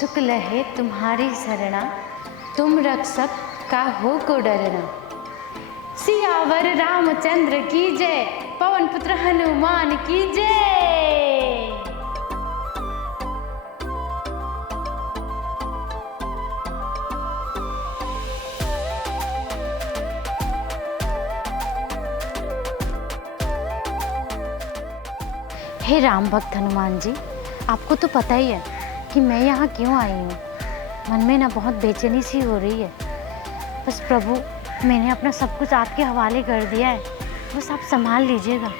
शुक्ल है तुम्हारी शरणा, तुम रक्षक का हो को डरना। सियावर रामचंद्र की जय, पवन पुत्र हनुमान की जय। हे राम भक्त हनुमान जी, आपको तो पता ही है कि मैं यहाँ क्यों आई हूँ। मन में ना बहुत बेचैनी सी हो रही है। बस प्रभु, मैंने अपना सब कुछ आपके हवाले कर दिया है, बस आप संभाल लीजिएगा।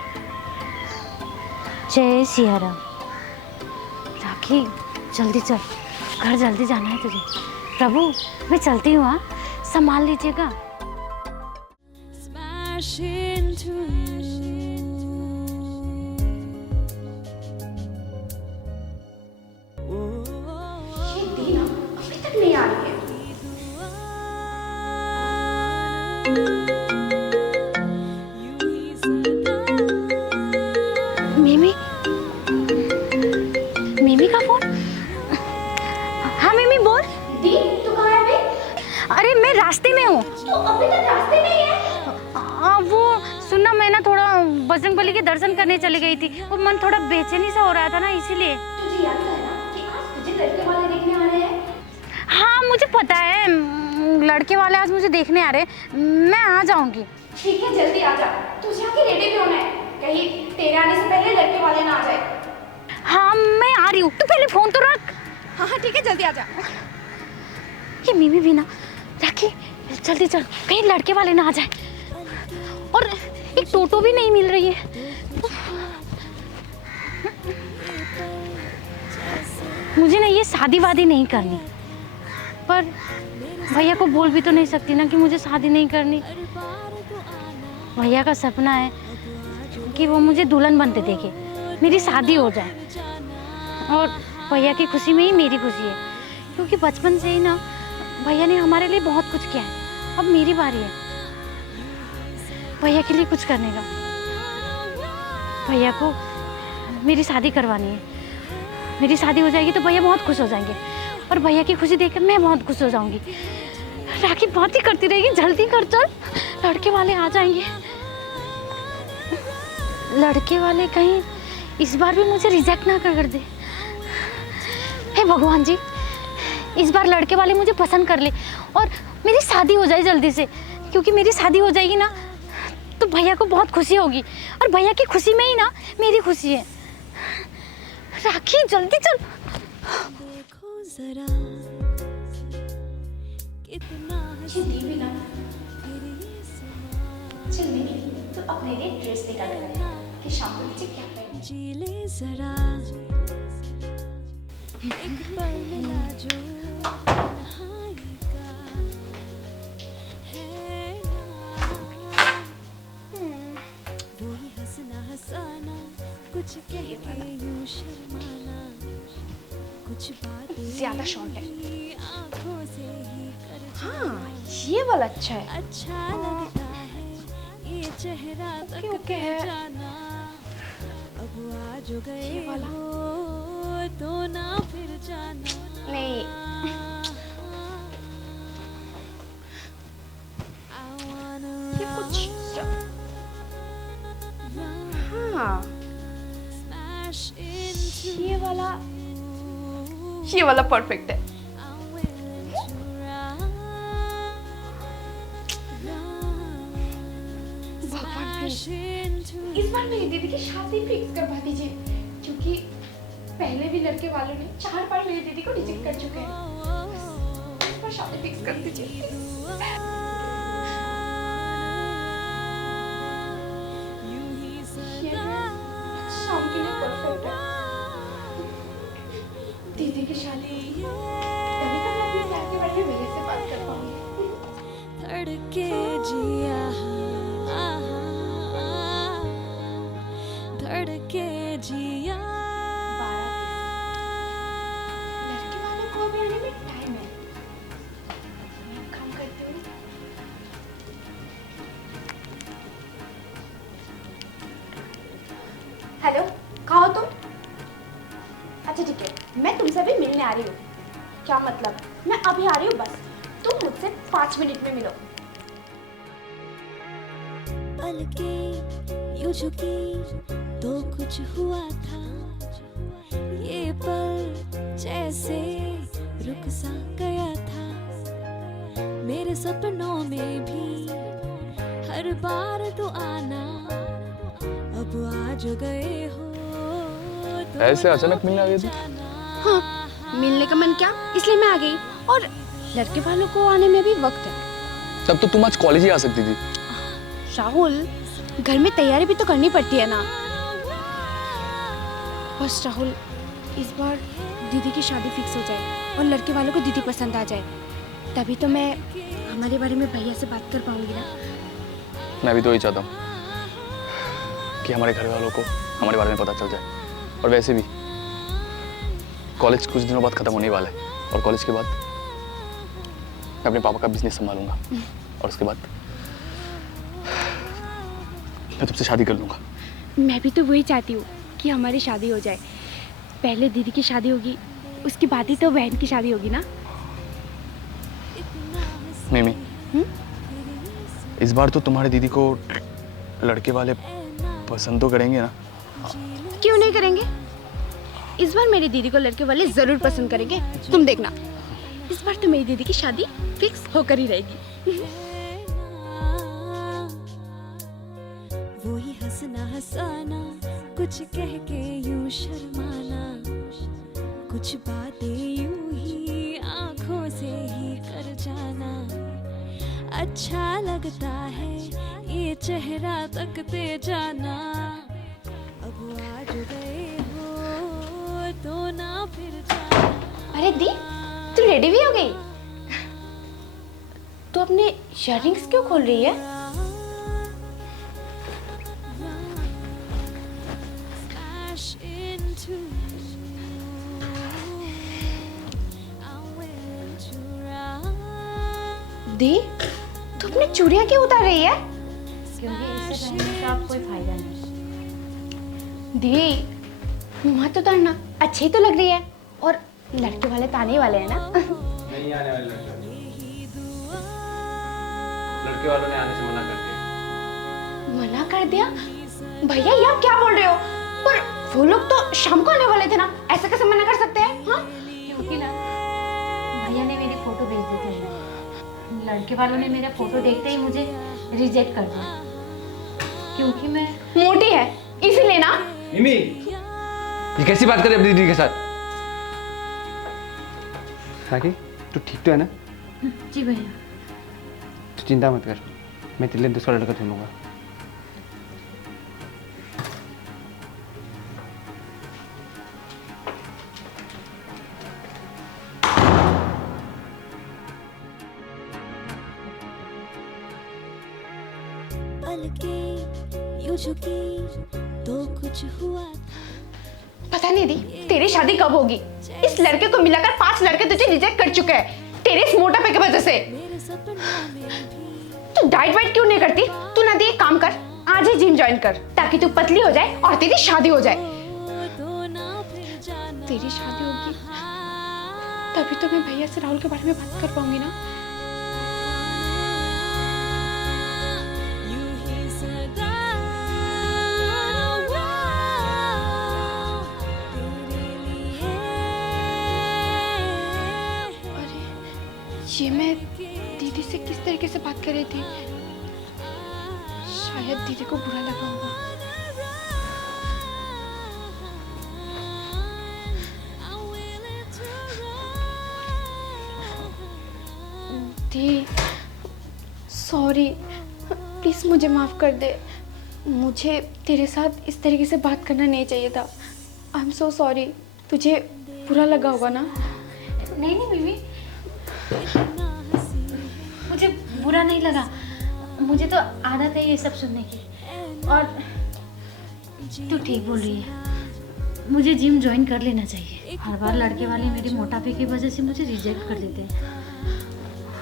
जय सिया राम। राखी जल्दी चल, घर जल्दी जाना है तुझे। प्रभु मैं चलती हूँ, हाँ, संभाल लीजिएगा। मिमी, मिमी का फोन। हाँ मिमी बोल। दी, तू कहाँ है बे? अरे मैं रास्ते में हूँ। तो अभी तक रास्ते में ही है? वो सुनना, मैं ना थोड़ा बजरंगबली के दर्शन करने चली गई थी। वो मन थोड़ा बेचैनी सा हो रहा था ना, इसीलिए। तुझे याद है ना कि आज तुझे लड़के वाले देखने आ रहे हैं? हाँ मुझे पता है, लड़के वाले आज मुझे देखने आ रहे हैं। मैं आ जाऊंगी। ठीक है, जल्दी आ जा। तुझे आके रेडी भी होना है, कहीं तेरे आने से पहले लड़के वाले ना आ जाए। हाँ मैं आ रही हूँ, तू पहले फोन तो रख। हाँ ठीक है, जल्दी आ जा। ये मिमी भी ना, राखी जल्दी चल, कहीं लड़के वाले ना आ जाए। और एक टोटो भी नहीं मिल रही है। मुझे ना ये शादी वादी नहीं करनी, पर भैया को बोल भी तो नहीं सकती ना कि मुझे शादी नहीं करनी। भैया का सपना है कि वो मुझे दुल्हन बनते देखे, मेरी शादी हो जाए, और भैया की खुशी में ही मेरी खुशी है। क्योंकि बचपन से ही ना भैया ने हमारे लिए बहुत कुछ किया है। अब मेरी बारी है भैया के लिए कुछ करने का। भैया को मेरी शादी करवानी है। मेरी शादी हो जाएगी तो भैया बहुत खुश हो जाएंगे, और भैया की खुशी देखकर मैं बहुत खुश हो जाऊंगी। राखी बात ही करती रहेगी, जल्दी कर चल, लड़के वाले आ जाएंगे। लड़के वाले कहीं इस बार भी मुझे रिजेक्ट ना कर दे। हे भगवान जी, इस बार लड़के वाले मुझे पसंद कर ले और मेरी शादी हो जाए जल्दी से। क्योंकि मेरी शादी हो जाएगी ना तो भैया को बहुत खुशी होगी, और भैया की खुशी में ही ना मेरी खुशी है। राखी जल्दी चल। देखो जरा कितना दी भी ना चलने के लिए तो अपने लिए ड्रेस निकाल कर कि शाम को मुझे क्या पहनना। जी ले जरा एक पल मिला जो तन्हाई का है ना, वही हंसना हंसाना, कुछ कह के यूं शर्माना, कुछ बातें ज्यादा शॉर्ट है। आंखों से ही कर हाँ ये वाला अच्छा है। अच्छा लगता है ये चेहरा तक ओके है। जाना, अब आ जो गए ये वाला। हो तो ना फिर जाना। नहीं ये कुछ हाँ ये वाला परफेक्ट है। भगवान इस बार मेरी दीदी की शादी फिक्स करवा दीजिए, क्योंकि पहले भी लड़के वालों ने 4 बार मेरी दीदी को रिजेक्ट कर चुके हैं। इस बार शादी फिक्स कर दीजिए। शाम के लिए परफेक्ट है। दीदी की शादी तभी तक मैं अपने प्यार के बारे में भैया से बात कर पाऊंगी। धड़के जिया धड़के जिया। लड़के वालों को अभी आने में टाइम है। मैं काम करती हूँ। हेलो, कहाँ हो तुम? अच्छा ठीक है, मैं तुमसे भी मिलने आ रही हूँ। क्या मतलब, मैं अभी आ रही हूँ बस, तुम मुझसे 5 मिनट में मिलो। पलके यूं झुकी तो कुछ हुआ था, ये पल जैसे रुक सा गया था। मेरे सपनों में भी हर बार तो आना, अब आ जो गए हो तो ऐसे अचानक मिलने आ गई थी? हाँ, मिलने का मन क्या, इसलिए मैं आ गई। और लड़के वालों को आने में भी वक्त है। तब तो तुम आज कॉलेज ही आ सकती थी। राहुल, घर में तैयारी भी तो करनी पड़ती है ना। बस राहुल, इस बार दीदी की शादी फिक्स हो जाए और लड़के वालों को दीदी पसंद आ जाए, तभी तो मैं हमारे बारे में भैया से बात कर पाऊंगी ना। मैं भी तो यही चाहता हूँ कि हमारे घर वालों को हमारे बारे में पता चल जाए। और वैसे भी कॉलेज कुछ दिनों बाद खत्म होने वाला है, और कॉलेज के बाद मैं अपने पापा का बिजनेस संभालूंगा, और उसके बाद मैं तुमसे शादी कर लूंगा। मैं भी तो वही चाहती हूँ कि हमारी शादी हो जाए। पहले दीदी की शादी होगी, उसके बाद ही तो बहन की शादी होगी ना। मिमी, इस बार तो तुम्हारी दीदी को लड़के वाले पसंद तो करेंगे ना? क्यों नहीं करेंगे? इस बार मेरी दीदी को लड़के वाले जरूर पसंद करेंगे, तुम देखना। इस बार तो मेरी दीदी की शादी फिक्स होकर ही रहेगी। वो ही हंसना हंसाना, कुछ कह के यूं शर्माना, कुछ बातें यूं ही आंखों से ही कर जाना। अच्छा लगता है ये चेहरा तकते जाना, अब आज गए हो तो ना फिर जाना। अरे दी, तू रेडी भी हो गई? तो अपने इयररिंग्स क्यों खोल रही है? Smash into दी, तू अपनी चूड़ियां क्यों उतार रही है? क्योंकि इससे पहनने का अब कोई फायदा नहीं। दी, मत उतारना, अच्छी ही तो लग रही है। और लड़के वाले तो आने वाले हैं ना। नहीं आने वाले लड़के वालों ने आने से मना कर दिया। मना कर दिया? भैया ये आप क्या बोल रहे हो? पर वो लोग तो शाम को आने वाले थे ना, ऐसे कैसे मना कर सकते हैं? हाँ? क्योंकि ना भैया ने मेरी फोटो भेज दी थी, लड़के वालों ने मेरा फोटो देखते ही मुझे रिजेक्ट कर दिया, क्योंकि मैं मोटी है इसीलिए ना। मिमी, ये कैसी बात कर रही है अपनी दीदी के साथ? राखी, तू ठीक तो है ना? जी भैया। तू चिंता मत कर, मैं तेरे लिए दूसरा लड़का ढूंढूंगा। पलके यूं झुकी तो कुछ हुआ था। पता नहीं दी, तेरी शादी कब होगी? इस लड़के को मिलाकर 5 लड़के तुझे रिजेक्ट कर चुके हैं तेरे इस मोटापे की वजह से। मेरे सपनों में भी तू डाइट वाइट क्यों नहीं करती? तू ना दी एक काम कर, आज ही जिम ज्वाइन कर, ताकि तू पतली हो जाए और तेरी शादी हो जाए। तो ना फिर जाना। तेरी शादी होगी तभी तो मैं भैया से राहुल के बारे में बात कर पाऊंगी ना। यूं ही सदा तेरे लिए। अरे ये मैं दीदी से किस तरीके से बात कर रही थी? शायद दीदी को बुरा लगा होगा। दी, सॉरी, प्लीज मुझे माफ कर दे। मुझे तेरे साथ इस तरीके से बात करना नहीं चाहिए था। I am so sorry. तुझे बुरा लगा होगा ना? नहीं नहीं मिमी, मुझे बुरा नहीं लगा, मुझे तो आदत है ये सब सुनने की। और तू ठीक बोल रही है, मुझे जिम ज्वाइन कर लेना चाहिए। हर बार लड़के वाले मेरे मोटापे की वजह से मुझे रिजेक्ट कर देते हैं।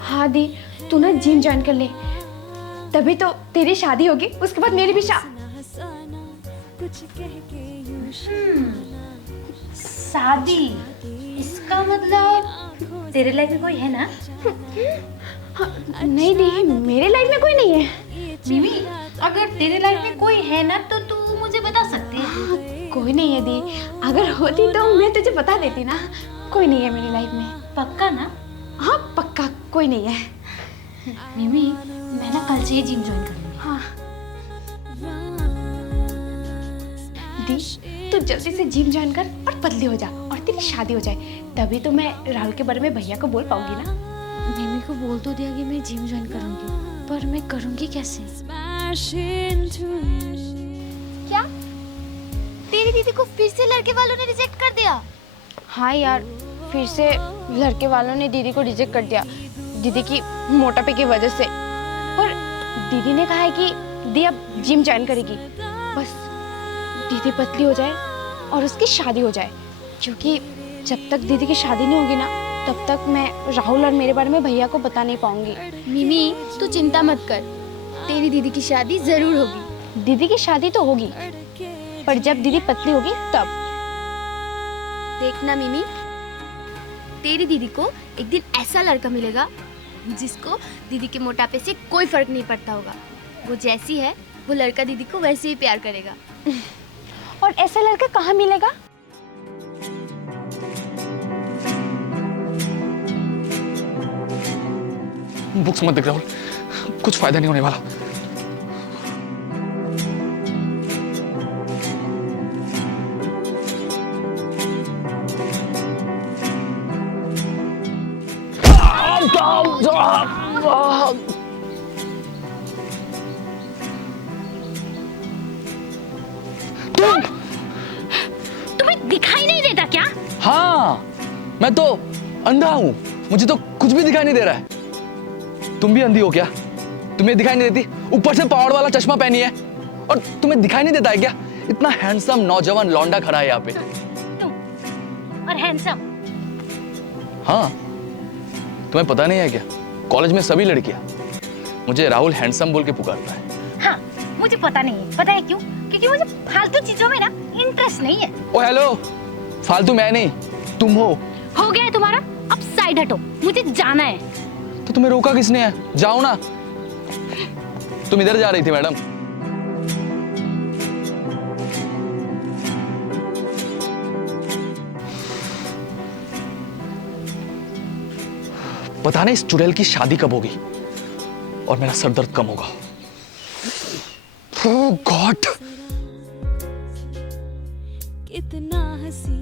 हाँ दी, तू ना जिम ज्वाइन कर ले, तभी तो तेरी शादी होगी, उसके बाद मेरी भी कुछ कह के यूं शादी? इसका मतलब तेरे लाइफ में कोई है ना? नहीं दी, मेरे लाइफ में कोई नहीं है। मिमी, अगर तेरे लाइफ में कोई है ना तो तू मुझे बता सकती है। कोई नहीं है दी, अगर होती तो मैं तुझे बता देती ना। कोई नहीं है मेरी लाइफ में। पक्का ना? हाँ पक्का कोई नहीं है। मिमी, मैं ना कल से ही जिम ज्वाइन करूँगी। हाँ दी, तू जल्दी से जिम ज्वाइन कर और पतली हो जा और तेरी शादी हो जाए, तभी तो मैं राहुल के बारे में भैया को बोल पाऊंगी ना। मिमी को बोल तो दिया कि मैं जिम ज्वाइन करूँगी, पर मैं करूँगी कैसे? क्या तेरी दीदी को फिर से लड़के वालों ने रिजेक्ट कर दिया? हाँ यार, फिर से लड़के वालों ने दीदी को रिजेक्ट कर दिया, दीदी की मोटापे की वजह से। और दीदी ने कहा है कि दी अब जिम ज्वाइन करेगी, बस दीदी पतली हो जाए और उसकी शादी हो जाए, क्योंकि जब तक दीदी की शादी नहीं होगी ना तब तक मैं राहुल और मेरे बारे में भैया को बता नहीं पाऊंगी। मिमी तू चिंता मत कर, तेरी दीदी की शादी जरूर होगी। दीदी की शादी तो होगी, पर जब दीदी पतली होगी तब। देखना मिमी, तेरी दीदी को एक दिन ऐसा लड़का मिलेगा जिसको दीदी के मोटापे से कोई फर्क नहीं पड़ता होगा। वो जैसी है वो लड़का दीदी को वैसे ही प्यार करेगा। और ऐसा लड़का कहाँ मिलेगा? बुक्स मत देख राहुल, कुछ फायदा नहीं होने वाला। तुम्हें दिखाई नहीं देता क्या? हाँ, मैं तो अंधा हूं, मुझे तो कुछ भी दिखाई नहीं दे रहा है। तुम भी अंधी हो क्या? तुम्हें दिखाई नहीं देती? ऊपर से पावड़ वाला चश्मा पहनी है और तुम्हें दिखाई नहीं देता है क्या? इतना हैंडसम नौजवान लौंडा खड़ा है यहाँ पे। तुम और हैंडसम? हाँ, तुम्हें पता नहीं है क्या? कॉलेज में सभी लड़कियां मुझे राहुल हैंडसम बोल के पुकारता है। हाँ, मुझे पता नहीं है। पता है क्यों? क्योंकि मुझे फालतू चीजों में ना इंटरेस्ट नहीं है। ओ हेलो, फालतू मैं नहीं, तुम हो। हो गया है तुम्हारा, अब साइड हटो, मुझे जाना है। तो तुम्हें रोका किसने है? जाओ ना। तुम इधर जा रही थी मैडम। पता नहीं इस चुड़ैल की शादी कब होगी और मेरा सर दर्द कम होगा। ओह गॉड। कितना हंसी।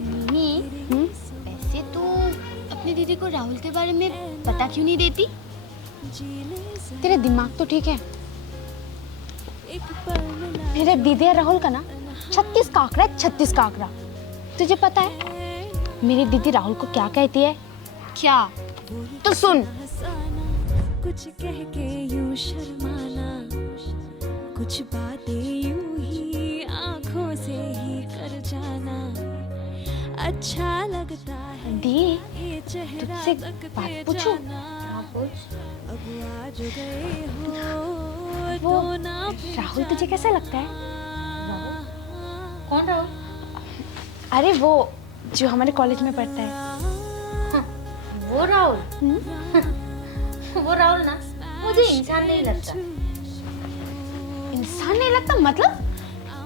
मिमी, वैसे तू अपनी दीदी को राहुल के बारे में पता क्यों नहीं देती? तेरा दिमाग तो ठीक है। मेरे दीदी और राहुल का ना 36 का आंकड़ा है, 36 का आंकड़ा। तुझे पता है मेरी दीदी राहुल को क्या कहती है? क्या? तो सुन। कुछ कह के यूं शर्माना, कुछ बातें यूं ही आंखों से ही कर जाना, अच्छा लगता है दी, ये चेहरा तुझसे एक बात पूछूं? अब आज गए हो वो तो ना राहुल तुझे कैसा लगता है? कौन राहुल? अरे वो जो हमारे कॉलेज में पढ़ता है। वो राहुल? वो राहुल ना मुझे इंसान नहीं लगता। इंसान नहीं लगता मतलब?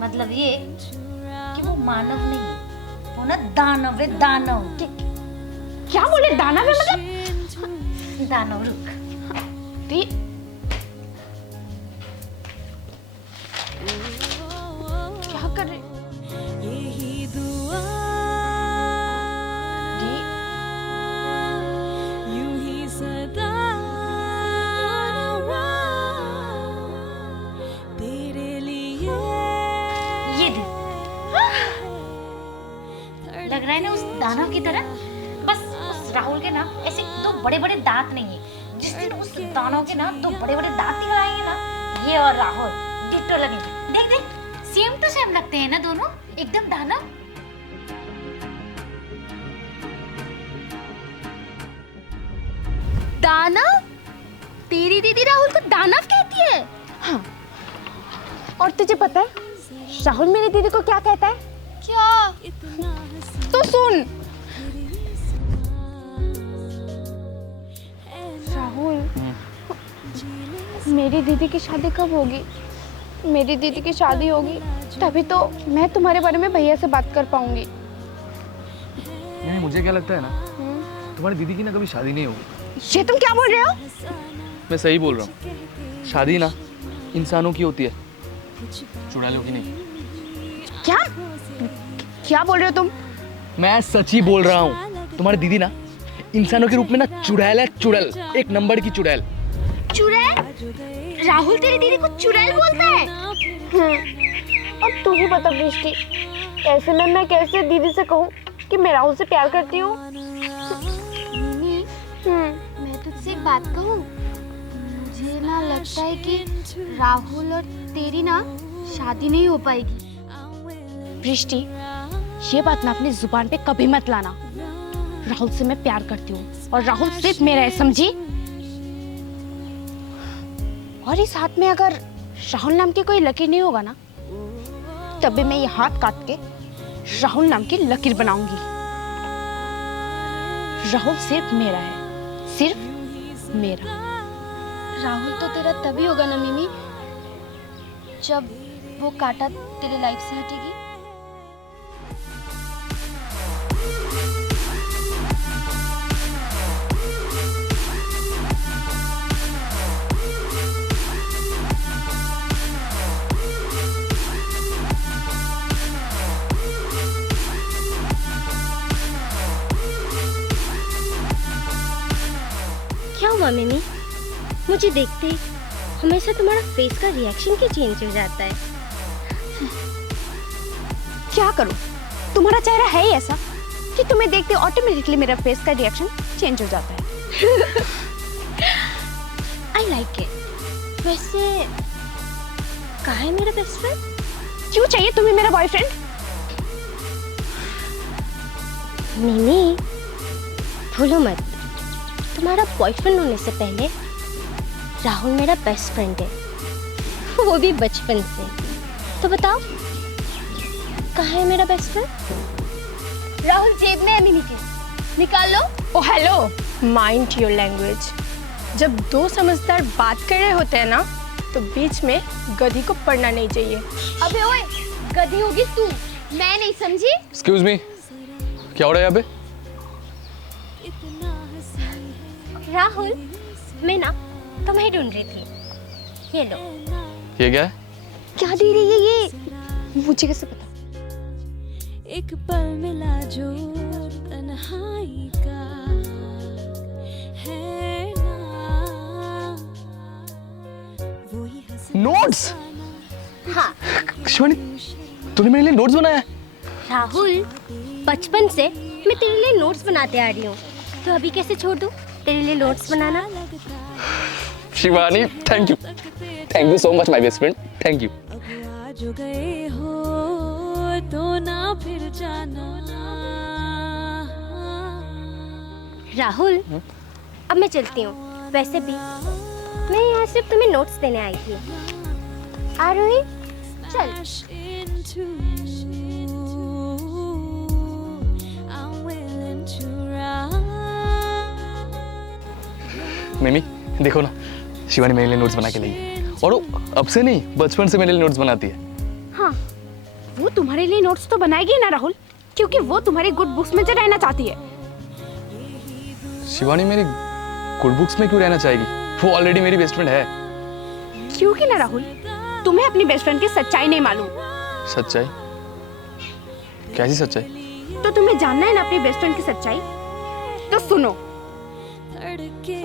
मतलब ये कि वो मानव नहीं है, वो ना दानव है, दानव। क्या बोले दानव है मतलब? दानव। रुक, दी, क्या कर रहे? यही दुआ दी, यूं ही सदा तेरे लिए। ये दे। लग रहा है ना उस दानव की तरह। बस उस राहुल के ना ऐसे दो बड़े बड़े दांत नहीं है। जिस दिन उस दानव के ना दो बड़े बड़े दांत निकल आएंगे ना, ये और राहुल डिट्टो लगेंगे। देख देख, सेम टू सेम लगते हैं ना दोनों, एकदम दानव। दानव? तेरी दीदी राहुल को दानव कहती है? हाँ। और तुझे पता है राहुल मेरी दीदी को क्या कहता है? क्या? तो सुन। राहुल, मेरी दीदी की शादी कब होगी? मेरी दीदी की शादी होगी तभी तो मैं तुम्हारे बारे में भैया से बात कर पाऊंगी। नहीं, मुझे क्या लगता है ना, तुम्हारी दीदी की ना कभी शादी नहीं होगी। ये तुम क्या बोल रहे हो? मैं सही बोल रहा हूँ। शादी ना इंसानों की होती है, चुड़ैलों की नहीं। क्या क्या बोल रहे हो तुम? मैं सच ही बोल रहा हूँ। तुम्हारी दीदी ना इंसानों के रूप में ना चुड़ैल है, चुड़ैल, एक नंबर की चुड़ैल। चुड़ैल? राहुल तेरी दीदी को चुड़ैल बोलता है? अब तू ही बता दृष्टि, ऐसे में मैं कैसे दीदी से कहूँ कि मैं राहुल से प्यार करती हूँ? मैं तुझसे एक बात कहूँ, मुझे ना लगता है कि राहुल और तेरी ना शादी नहीं हो पाएगी। दृष्टि, ये बात ना अपनी जुबान पे कभी मत लाना। राहुल से मैं प्यार करती हूँ और राहुल सिर्फ मेरा है, समझी? और इस हाथ में अगर राहुल नाम की कोई लकीर नहीं होगा ना, तभी मैं ये हाथ काट के राहुल नाम की लकीर बनाऊंगी। राहुल सिर्फ मेरा है, सिर्फ मेरा। राहुल तो तेरा तभी होगा ना मिमी, जब वो कांटा तेरे लाइफ से हटेगी। क्या हुआ मिमी? मुझे देखते ही हमेशा तुम्हारा फेस का रिएक्शन क्यों चेंज हो जाता है? क्या करूं? तुम्हारा चेहरा है ही ऐसा कि तुम्हें देखते ऑटोमेटिकली मेरा फेस का रिएक्शन चेंज हो जाता है। I like it. वैसे कहाँ है मेरा बेस्ट फ्रेंड? क्यों चाहिए तुम्हें मेरा बॉयफ्रेंड? मिमी भूलो मत, तुम्हारा बॉयफ्रेंड होने से पहले राहुल मेरा बेस्ट फ्रेंड है, वो भी बचपन से। तो बताओ कहाँ है मेरा बेस्ट फ्रेंड? राहुल जेब में है मिमी के, निकाल लो। ओ हेलो, माइंड योर लैंग्वेज। जब दो समझदार बात कर रहे होते हैं ना, तो बीच में गधी को पड़ना नहीं चाहिए। अबे ओए, गधी होगी तू, मैं नहीं, समझी? एक्सक्यूज मी, क्या हो रहा है यहाँ पे? राहुल, मैं ना तुम्हें ढूंढ रही थी। ये लो। ये क्या है? क्या दे रही है ये? मुझे कैसे पता? एक पल मिला जो तन्हाई का है ना, वही हंसी नोट्स? हाँ शिवानी, तूने मेरे लिए नोट्स बनाया है? राहुल, बचपन से मैं तेरे लिए नोट्स बनाते आ रही हूँ, तो अभी कैसे छोड़ दूँ तेरे लिए notes banana? Shivani, thank you so much my best friend, thank you. अब आ जो गए हो तो ना फिर जाना। राहुल, अब मैं चलती हूँ। वैसे भी मैं यहाँ सिर्फ तुम्हें नोट्स देने आई थी। आरोही, चल। Into I'm willing to run. मिमी, देखो ना, शिवानी मेरे लिए नोट्स बना के लाई है। और वो अब से नहीं, बचपन से मेरे लिए नोट्स बनाती है। हाँ, वो तुम्हारे लिए नोट्स तो बनाएगी ना राहुल, क्योंकि वो तुम्हारी गुड बुक्स में जो रहना चाहती है। शिवानी मेरी गुड बुक्स में क्यों रहना चाहेगी? वो ऑलरेडी मेरी बेस्ट फ्रेंड है। क्योंकि ना राहुल, तुम्हें अपनी बेस्ट फ्रेंड की सच्चाई नहीं मालूम। सच्चाई? कैसी सच्चाई? तो तुम्हें जानना है ना अपनी बेस्ट फ्रेंड की सच्चाई, तो सुनो। धड़के